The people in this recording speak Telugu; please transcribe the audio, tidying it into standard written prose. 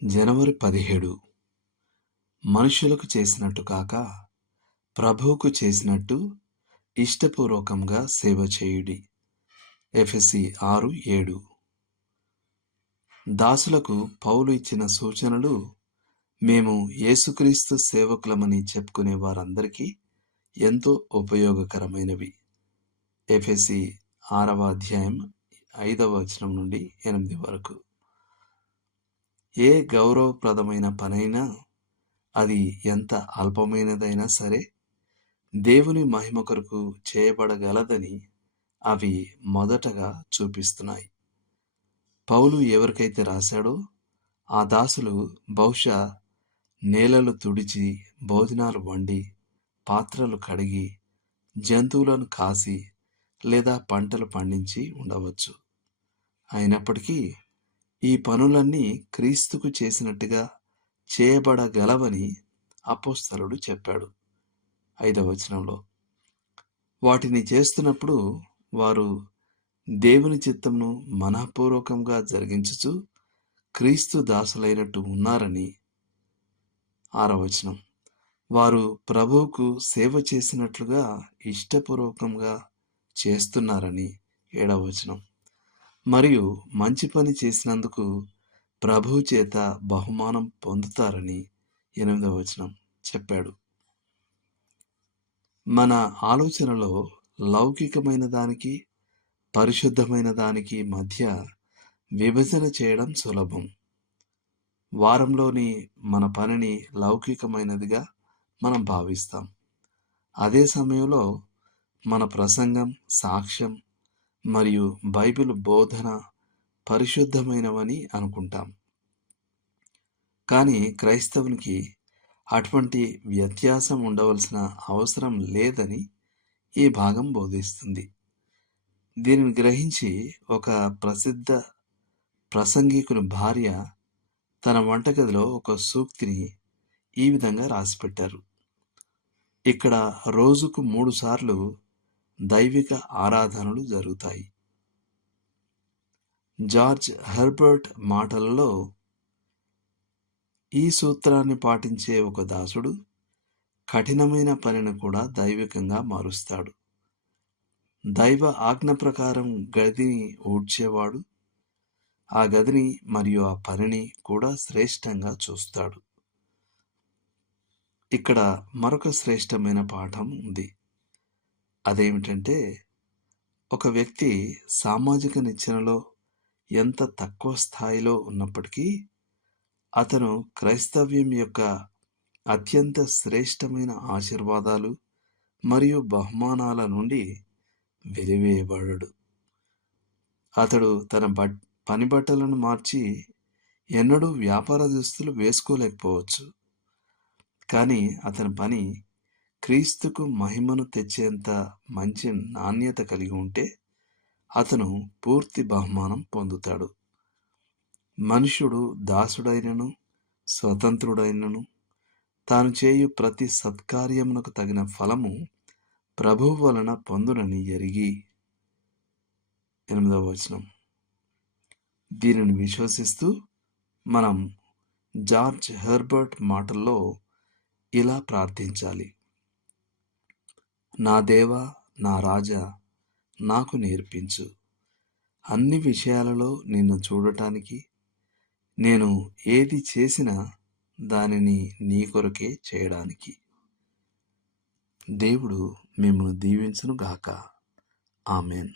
జనవరి 17 మనుషులకు చేసినట్టు కాక ప్రభువుకు చేసినట్టు ఇష్టపూర్వకంగా సేవ చేయుడి. ఎఫెసీ 6:7. దాసులకు పౌలు ఇచ్చిన సూచనలు మేము యేసుక్రీస్తు సేవకులమని చెప్పుకునే వారందరికీ ఎంతో ఉపయోగకరమైనవి. ఎఫెసీ 6:5 నుండి 8 వరకు. ఏ గౌరవప్రదమైన పనైనా, అది ఎంత అల్పమైనదైనా సరే, దేవుని మహిమ కొరకు చేయబడగలదని అవి మొదటగా చూపిస్తున్నాయి. పౌలు ఎవరికైతే రాశాడో ఆ దాసులు బహుశా నేలలు తుడిచి, భోజనాలు వండి, పాత్రలు కడిగి, జంతువులను కాసి లేదా పంటలు పండించి ఉండవచ్చు. అయినప్పటికీ ఈ పనులన్నీ క్రీస్తుకు చేసినట్టుగా చేయబడగలవని అపోస్తలుడు చెప్పాడు 5వ వచనంలో. వాటిని చేస్తున్నప్పుడు వారు దేవుని చిత్తమును మనఃపూర్వకంగా జరిగించుచు క్రీస్తు దాసులైనట్టు ఉన్నారని 6వ వచనం. వారు ప్రభువుకు సేవ చేసినట్లుగా ఇష్టపూర్వకంగా చేస్తున్నారని 7వ వచనం. మరియు మంచి పని చేసినందుకు ప్రభువు చేత బహుమానం పొందుతారని 8వ వచనం చెప్పాడు. మన ఆలోచనలో లౌకికమైన దానికి, పరిశుద్ధమైన దానికి మధ్య విభజన చేయడం సులభం. వారంలోని మన పనిని లౌకికమైనదిగా మనం భావిస్తాం. అదే సమయంలో మన ప్రసంగం, సాక్ష్యం మరియు బైబిల్ బోధన పరిశుద్ధమైనవని అనుకుంటాం. కానీ క్రైస్తవునికి అటువంటి వ్యత్యాసం ఉండవలసిన అవసరం లేదని ఈ భాగం బోధిస్తుంది. దీనిని గ్రహించి ఒక ప్రసిద్ధ ప్రసంగికుని భార్య తన వంటగదిలో ఒక సూక్తిని ఈ విధంగా రాసిపెట్టారు. ఇక్కడ రోజుకు 3 సార్లు దైవిక ఆరాధనలు జరుగుతాయి. జార్జ్ హెర్బర్ట్ మాటలలో, ఈ సూత్రాన్ని పాటించే ఒక దాసుడు కఠినమైన పనిని కూడా దైవికంగా మారుస్తాడు. దైవ ఆజ్ఞ ప్రకారం గదిని ఊడ్చేవాడు ఆ గదిని మరియు ఆ పనిని కూడా శ్రేష్టంగా చూస్తాడు. ఇక్కడ మరొక శ్రేష్టమైన పాఠం ఉంది. అదేమిటంటే, ఒక వ్యక్తి సామాజిక నిచ్చెనలో ఎంత తక్కువ స్థాయిలో ఉన్నప్పటికీ అతను క్రైస్తవ్యం యొక్క అత్యంత శ్రేష్టమైన ఆశీర్వాదాలు మరియు బహుమానాల నుండి వెలివేయబడడు. అతడు తన పని బట్టలను మార్చి ఎన్నడూ వ్యాపార దుస్తులు వేసుకోలేకపోవచ్చు. కానీ అతని పని క్రీస్తుకు మహిమను తెచ్చేంత మంచి నాణ్యత కలిగి ఉంటే అతను పూర్తి బహుమానం పొందుతాడు. మనుష్యుడు దాసుడైనను స్వతంత్రుడైనను తాను చేయు ప్రతి సత్కార్యమునకు తగిన ఫలము ప్రభువు వలన పొందునని ఎరిగి 8వ వచనం. దీనిని విశ్వసిస్తూ మనం జార్జ్ హెర్బర్ట్ మాటల్లో ఇలా ప్రార్థించాలి: నా దేవా, నా రాజా, నాకు నేర్పించు అన్ని విషయాలలో నిన్ను చూడటానికి. నేను ఏది చేసినా దానిని నీ కొరకే చేయడానికి. దేవుడు మిమ్మల్ని దీవించును గాక. ఆమెన్.